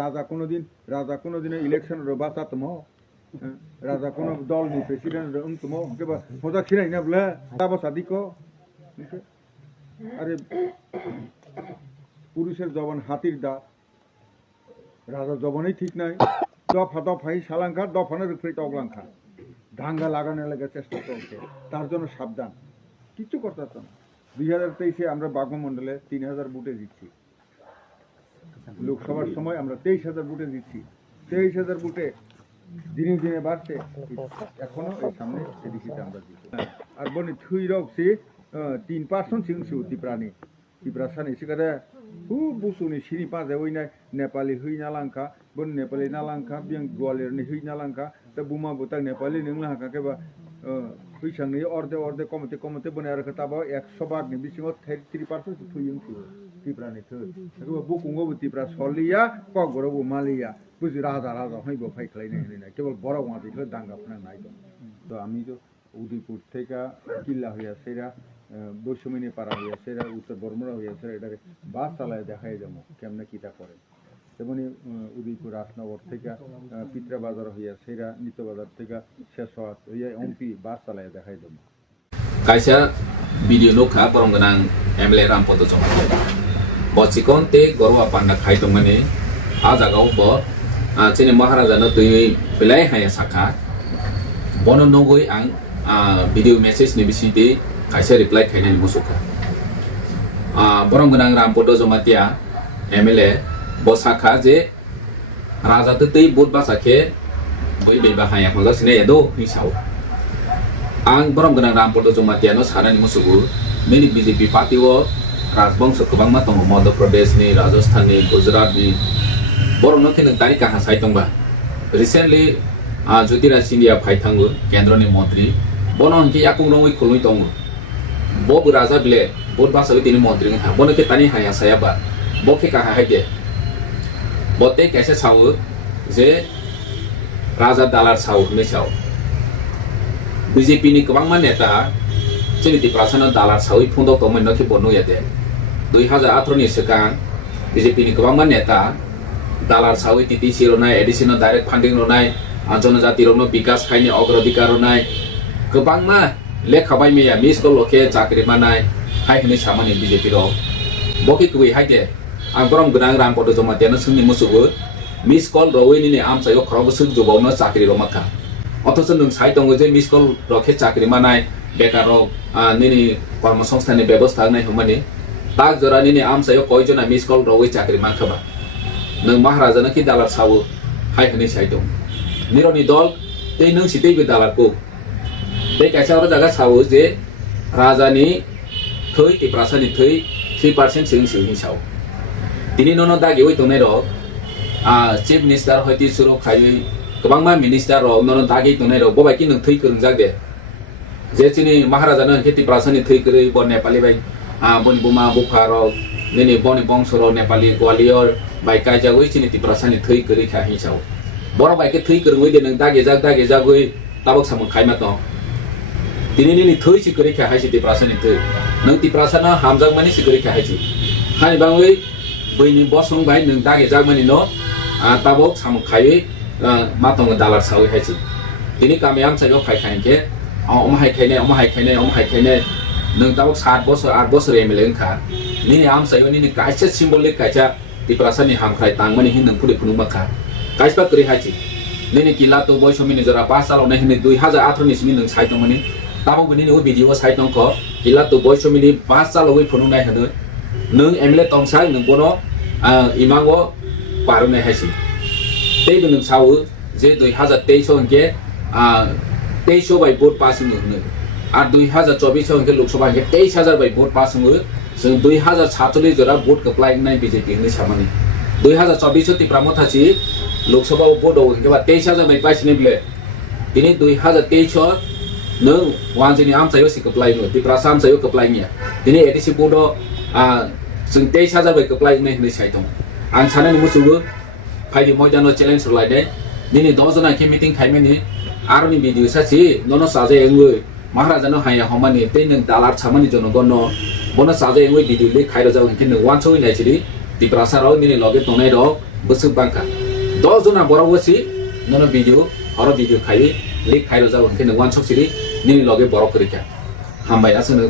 রাজা কোনোদিন ইলেকশনের বাঁচাতম রাজা কোনো দলনি প্রেসিডেন্ট উমতম কেবা মজা খিনাই না বলে তাবা সাদিক আরে পুরুষের জবান হাতির দাঁত রাজা জবানই ঠিক নাই দফা দফাই সালাঙ্কা দফানের উপরে তগলাঙ্কা দাঙ্গা লাগানোর লাগে চেষ্টা চলছে তার জন্য সাবধান কিচ্ছু করতে পারতাম 2023-এ আমরা বাগমন্ডলে 3000 বুটে জিতছি লোকসভার সময় আমরা 23,000 বুটে জিতছি 23,000 বুটে দিনে দিনে বাড়ছে এখনো এই সামনে এদিকে আমরা জিতছি আর বনি থুই রকছি 3% সিংসু তিপ্রানি তিপ্রাসানি সিকারে খুব বুসুনি সিঁড়ি পাঁচে ওই নাই নেপালি হই নালাঙ্কা বন নেপালি নালাঙ্কা বিয়াং গোয়ালিয়रनि হই নালাঙ্কা তা বুমা বুতা নেপালি नोंलाहाका केबा फैसांनि अर्धे कमते बने आरो खताबो 100 बागनि बिसिङाव 33% थुयिंसु तिप्रानि थो केबा बुकुंगो तिप्रा सलिया कगरबो मालिया बुजि राजा हयबो फाइ खालायनो होनाय केवल बराव मादिखौ दांगाफना नाय दं तो आमी तो उदयपुर থেকে কিল্লা হইয়া সেরা বৈষম্যনি পাড়া হইয়া সেরা উত্তর বর্মরা হইয়া সেরা এটাকে বাস চালায় দেখাই যাবো কেমনে কিটা করে তেমনি উদয়পুর রাজনগর থেকে পিত্রা বাজার হইয়া সেরা নিত্য বাজার থেকে শেষ হইয়া এমপি বাস চালায় দেখাই যাবো kaisa video nokha borongganang MLA Rampada Jamatia bachikon te gorwa panda khai tongmani a jagao bo chini maharaja no tui belai haya sakha bono nogoi ang video message ni bisiti kaisa reply khainani musuka borongganang Rampada Jamatia MLA bo sakha je raja te tei bot basakhe boi beba haya khonja sine yado hisau ang borongganang Rampada Jamatia no sanani musugu many BJP party o rajbongso kwbangma tongo Madhya Pradesh ni Rajasthan ni Gujarat ni borong no kheno tari kaha sai tongba recently Jyotiraj Sindhya phai thango kendra ni mantri bono hingke yakung rongoi khuloi tongo bo raja bile bot basai tini mantri ha bono ke tani haya saya ba bo ke kaha haide bote kaise sawo je raja dalar sawo ni sawo BJP ni kwbangma neta chini tiprasana dalar sawi phundok tongmai no ke bono yate 2018 ni sekang BJP ni kwbangma neta dalar sawi TTC ronai additional direct funding ronai जनजाति रनो विकास खाइने अग्राधिकार ronai kwbangma lekha bai meya miss call loke chakri manai haihini samani BJP ro boki kui haide ang borom gunang Rampada Jamatia no sungni musugo miss call rowei ni amsayo khrogo suk jobawno chakri ro makha অথচ নং সাই দङ যে miss call রকে চাকরি মানায় বেকার নিনি কর্মসংস্থানের ব্যবস্থা নাই হমানি তাক জরা নিনি আমসায় কয়জনা মিস কল রওই চাকরি মানখাবা নং মহারাজা নাকি দালার সাও হাই হনি সাই দङ নিরনি দল তেই নং সিতেই বি দালার কো তে কাইसा र जागा सावो जे राजानि थै तिप्रासानि थै 3% सिं सिं हिसाव तिनि ननो दागे ओइ तने र चिफ मिनिस्टार हयति सुरु खायै kwbangma minister rok nono dagi tonai rok bobai ki nung thui kwrungjak de je chini maharaja no kheti prasani thui kwrui bo nepali bai boni buma bukha rok nini boni bongso rok nepali gwalior bai kaijagoi chini ti prasani thui kwrui kha hisao boro bai ke thui kwrungoi de nung dagi jagoi tabok samon khaima to tini nini thui si kwrui kha haisi ti prasani thui nung ti prasana hamjak mani si kwrui kha haisi hani bangoi boini bosong bai nung dagi jagmani no tabok samon khai matong dalar sawi haisi tini kami am sayo khai ke om hai khaine nung tabok 7 bosor 8 bosor emele kha nini am sayo nini kaisa symbolic kaisa tiprasani ham khai tangmani hin nung puri phunu makha kaispa kri haisi nini kila to boisomini jora pasalo na hini 2018 ni simi nung sai tongmani tabok nini o video sai tong ko kila to boisomini pasalo wi phunu nai hanu nung emele tong sai nung bono imango paru nai haisi tei nung sawo je 2023 hingke 23 bai vote passing hunu ar 2024 hingke loksaबा hingke 23000 bai vote passing hu जों 2047 जरा vote apply nai BJP ni samani 2024 ti pramothachi loksaबा vote hingke 23000 bai paisine bile tini 2023 nung wanjini am sayo sik apply no ti prasam sayo apply nya tini edisi vote जों 23000 bai apply nai hini saitong ang sanani musugo फाइदि मयदानो challenge लाइदे दिनै 10 जना के meeting खाइमेनि आरोनि video साछि ननो साजे एंगै महाराजानो हाया हमानि ते नों दालार छामानि जनो गनो बनो साजे एंगै भिडियो ले खाइरो जाव हिंके नों वानसो नाइसिरि तिप्रासाराव दिनै लगे तनाय र bosuk bangka 10 jona borok wasi nono video horo video khai lik khai ro jabon kene wan sok siri nini loge borok korika hambai asana